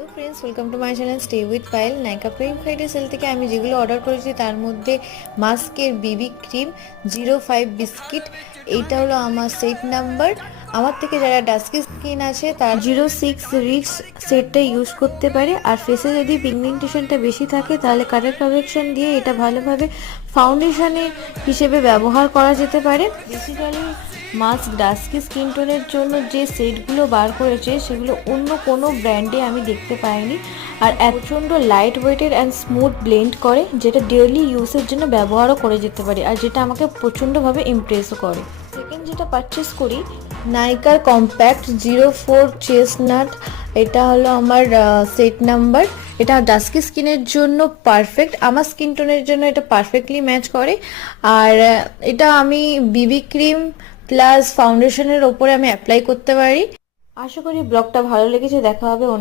Hello friends, welcome to my channel stay with Payel. Nykaa প্রেম Friday sale থেকে আমি যেগুলো অর্ডার করেছি তার মধ্যে মাস্কের বিবি ক্রিম 05 বিস্কিট, এইটা হলো আমার সেট নাম্বার। আমার থেকে যারা ডাস্কি স্কিন আছে তার 06 রিক্স সেটটা ইউজ করতে পারে। আর ফেসে যদি পিগমেন্টেশনটা বেশি থাকে তাহলে কালার কারেকশন দিয়ে এটা ভালোভাবে ফাউন্ডেশনের হিসেবে ব্যবহার করা যেতে পারে। বেসিক্যালি মাস্ক ডাস্কি স্কিন টোনের জন্য যে সেটগুলো বার করেছে সেগুলো অন্য কোনো ব্র্যান্ডে আমি দেখতে পাইনি। আর প্রচণ্ড লাইট ওয়েটের অ্যান্ড স্মুথ ব্লেন্ড করে, যেটা ডেইলি ইউজের জন্য ব্যবহারও করে যেতে পারে, আর যেটা আমাকে প্রচণ্ডভাবে ইমপ্রেসও করে। সেকেন্ড যেটা পারচেস করি, নাইকার কম্প্যাক্ট 04 চেস্টনাট, এটা হলো আমার সেট নাম্বার। এটা ডাস্কি স্কিনের জন্য পারফেক্ট, আমার স্কিন টোনের জন্য এটা পারফেক্টলি ম্যাচ করে। আর এটা আমি বিবি ক্রিম প্লাস ফাউন্ডেশনের ওপরে আমি অ্যাপ্লাই করতে পারি। আশা করি ব্লগটা ভালো লেগেছে। দেখা হবে